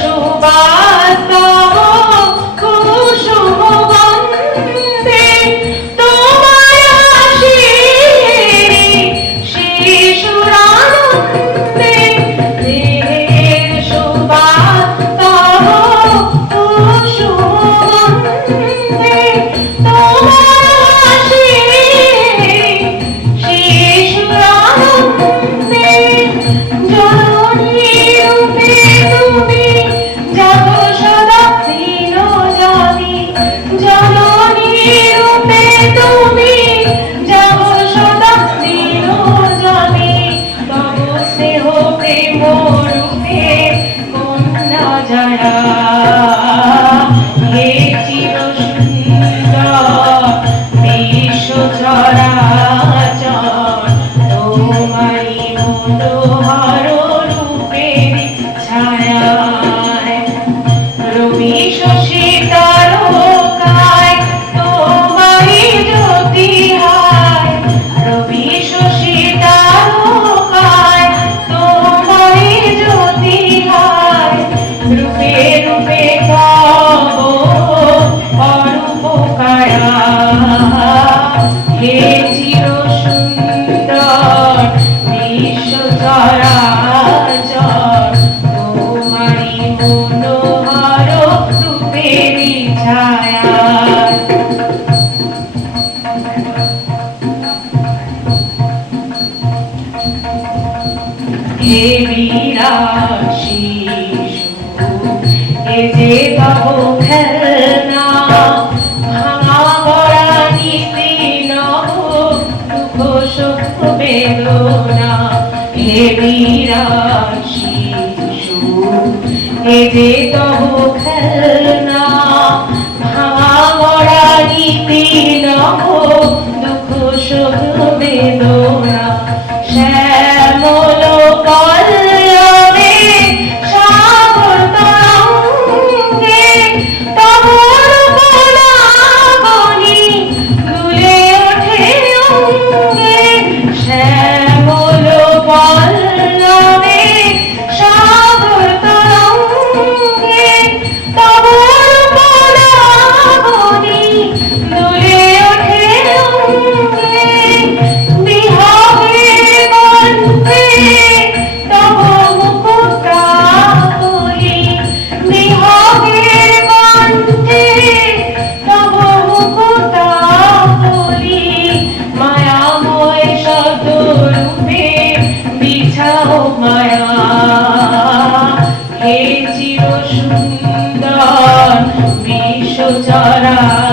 সুবাস। ทะเล হে বিরাট শিশু এ যে বাবু খেলনা, ভাঙা পড়া নীতি নব, দুঃখ সুখ বেদনা। হে বিরাট শিশু এ যে তবু খেলনা, ভাঙা পড়া চোখ বেদনা মায়া হে চির সুন্দর বিশ্বচরা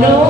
no.